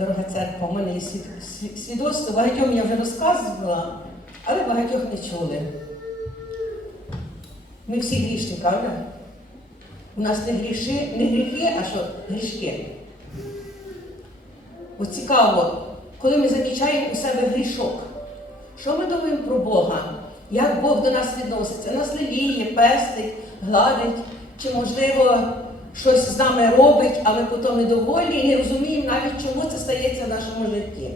Дорога церква, у мене є свідоцтво, багатьом я вже розказувала, але багатьох не чули. Ми всі грішні, правда? У нас не гріші, не гріхи, а що грішки. От цікаво, коли ми замічаємо у себе грішок, що ми думаємо про Бога? Як Бог до нас відноситься? Нас леліє, пестить, гладить, чи, можливо, щось з нами робить, а ми потім недовольні і не розуміємо навіть, чому це стається в нашому житті.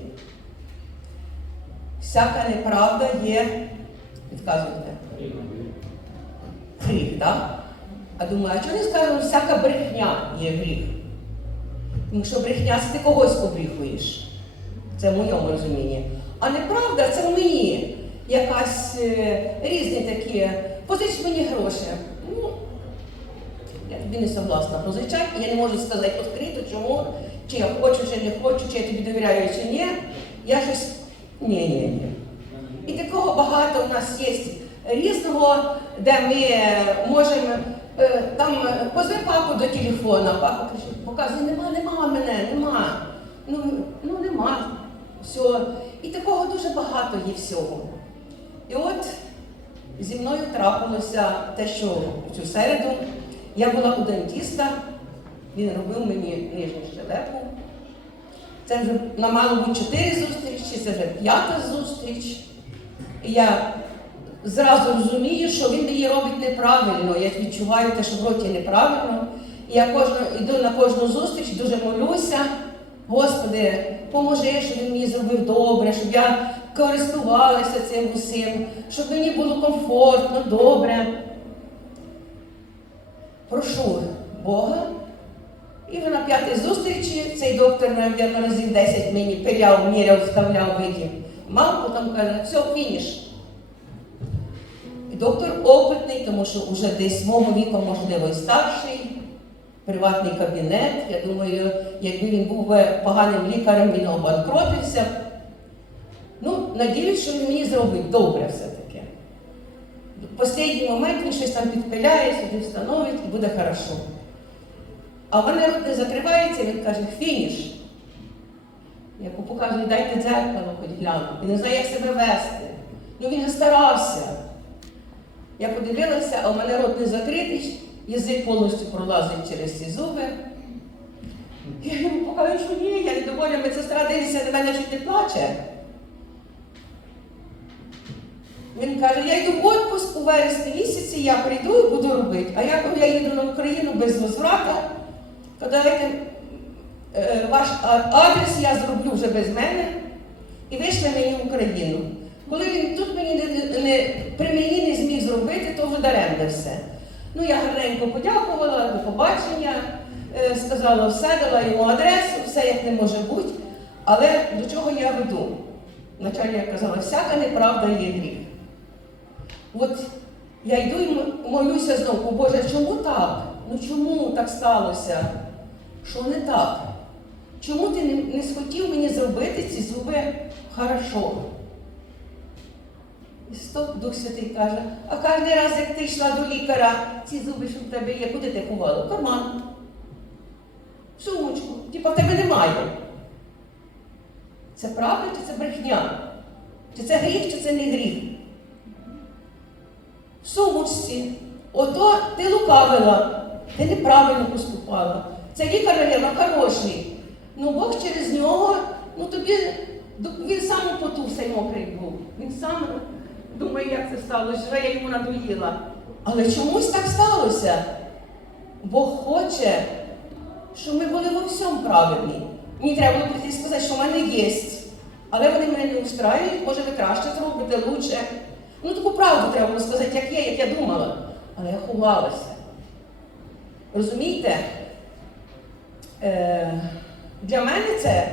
Всяка неправда є, підказуйте, гріх, так? А думаю, а чого не скажемо, всяка брехня є гріх? Тому що брехня це ти когось обріхуєш. Це в моєму розумінні. А неправда це в мені якась е, різні такі. Позич мені гроші. Ну, тобі не согласна позичати, і я не можу сказати відкрито, чому, чи я хочу, чи не хочу, чи я тобі довіряю, чи ні. Я щось. Ні, ні, ні. І такого багато у нас є різного, де ми е, можемо е, там е, позви папу до телефона, папа каже, показує, нема, нема мене, нема. Ну, ну нема. Все. І такого дуже багато є всього. І от зі мною трапилося те, що в цю середу я була у дентиста, він робив мені нижню щелепу. Це вже на мало бути чотири зустрічі, це вже п'ята зустріч. І я зразу розумію, що він її робить неправильно. Я відчуваю те, що в роті неправильно. Я кожну, йду на кожну зустріч, дуже молюся. Господи, поможи, щоб він мені зробив добре, щоб я користувалася цим усім, щоб мені було комфортно, добре. Прошу Бога. І вже на п'ятій зустрічі цей доктор, мабуть, разів 10 мені пиляв, міряв, вставляв видів. Мав, потім каже, все, фініш. І доктор опитний, тому що вже десь мого віку, можливо, і старший, приватний кабінет. Я думаю, якби він був поганим лікарем, він обанкротився. Ну, надіюсь, що він мені зробить добре все-таки. В останній момент він щось там підпиляє, сюди встановить і буде хорошо. А в мене не закривається, він каже, фініш. Я показую, дайте дзеркало, хоч гляну. Він не знає, як себе вести. Ну він же старався. Я подивилася, а у мене рот не закритий, язик повністю пролазить через ці зуби. Я йому покажу, що ні, я недовольна, медсестра дивиться на мене, що ти плаче. Він каже, я йду в отпуск у вересні місяці, я прийду і буду робити. А я коли я їду на Україну без возврата, то давайте е, ваш адрес я зроблю вже без мене і вийшли мені в Україну. Коли він тут мені не, не, при мені не зміг зробити, то вже даремне все. Ну, я гарненько подякувала, до побачення, е, сказала все, дала йому адресу, все як не може бути. Але до чого я веду? Вначалі я казала, всяка неправда є гріх. От я йду і молюся знову, Боже, чому так? Ну чому так сталося? Що не так? Чому ти не, схотів мені зробити ці зуби хорошо? І стоп, Дух Святий каже, а кожен раз, як ти йшла до лікаря, ці зуби, що в тебе є, куди ти ховала? Карман. Сумочку. Типа в тебе немає. Це правда чи це брехня? Чи це гріх, чи це не гріх? Сумочці. Ото ти лукавила, ти неправильно поступала. Це лікар, мабуть, хороший. Ну Бог через нього, ну тобі, він сам у цей мокрий був. Він сам думає, як це сталося, живе, я йому надоїла. Але чомусь так сталося. Бог хоче, щоб ми були во всьому правильні. Мені треба прийти сказати, що в мене є. Але вони мене не устраюють, може ви краще зробите, лучше. Ну таку правду треба було сказати, як є, як я думала. Але я ховалася. Розумієте? Е, для мене це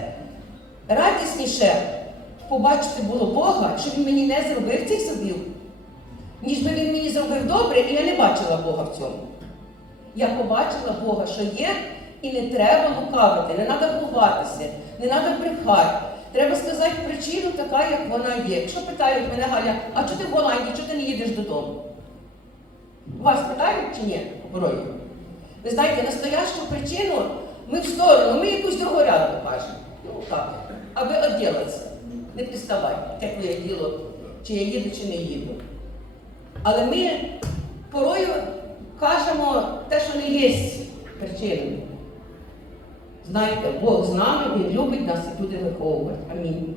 радісніше побачити було Бога, щоб він мені не зробив цих зубів, ніж би він мені зробив добре, і я не бачила Бога в цьому. Я побачила Бога, що є, і не треба лукавити, не треба ховатися, не треба брехати. Треба сказати причину така, як вона є. Якщо питають мене, Галя, а чи ти в Голландії, чи ти не їдеш додому? Вас питають чи ні, герої? Ви знаєте, настоящу причину ми в сторону, ми якусь другорядну кажемо. Ну так, аби оділатися, не підставай, як я діло, чи я їду, чи не їду. Але ми порою кажемо те, що не є причиною. Знайте, Бог з нами, Він любить нас і буде виховувати. Амінь.